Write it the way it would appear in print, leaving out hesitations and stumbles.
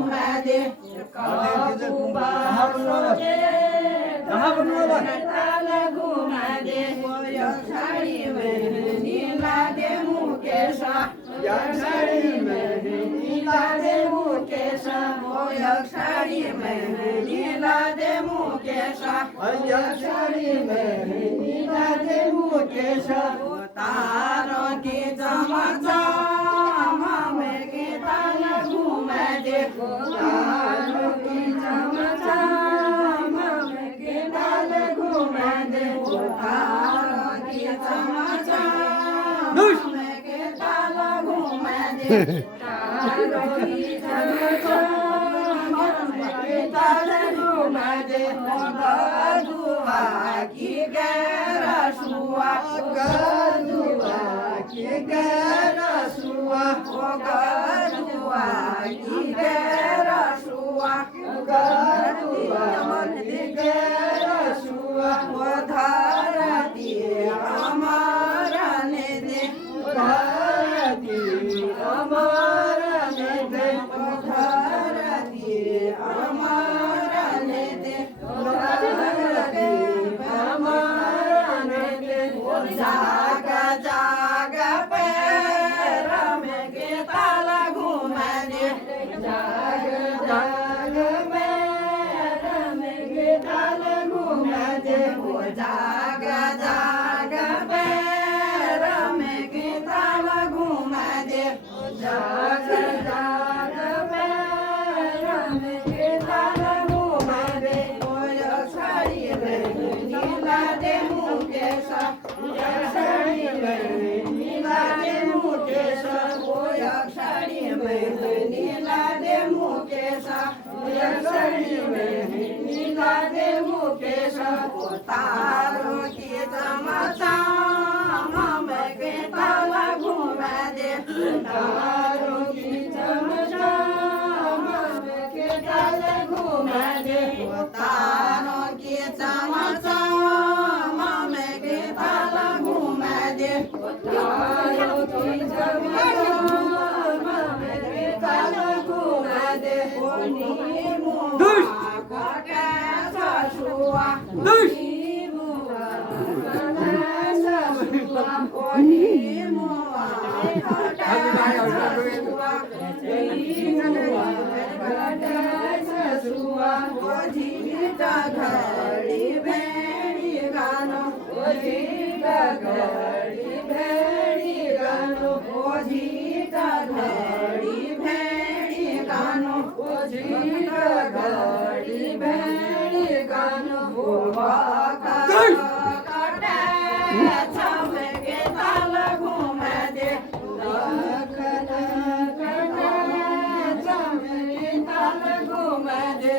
घुमा दे ताल घुमा दे साड़ी में नीला दे मुकेश साड़ी में नीला दे मुकेश साड़ी में नीला दे मुकेश साड़ी में नीला दे मुकेश तारो की चमचम में के ताल घुमा दे तारो की चमचम में के ताल घुमा दे तारो की चमचम में के ताल घुमा दे तारो की चमचम में के ताल घुमा दे गदुआ की गरसुआ गदुआ की गरसुआ गदुआ की गरसुआ गदुआ की गरसुआ धरती अमर ने दे धरती अमर ने दे धरती अमर ने दे धरती अमर ने दे जाग जाग पैर में के ताल घुमा दे जाग जाग पैर में के ताल घुमा दे जाग जाग पैर में के ताल घुमा दे जाग जाग पैर में के ताल घुमा दे साड़ी में नीला दे मुकेश साड़ी में नीला दे मुकेश साड़ी में नीला दे मुकेश साड़ी में नीला दे मुकेश तारो की चमचम में के ताल घुमा दे तारो की चमचम में के ताल घुमा दे तारो की चमचम में के ताल घुमा दे तारो की चमचम में के ताल घुमा दे घड़ी भेड़ी गानो घड़ी भेड़ी गानो घड़ी भेड़ी गानो घड़ी भेड़ी गानो छम के ताल घुमा दे छम के ताल घुमा दे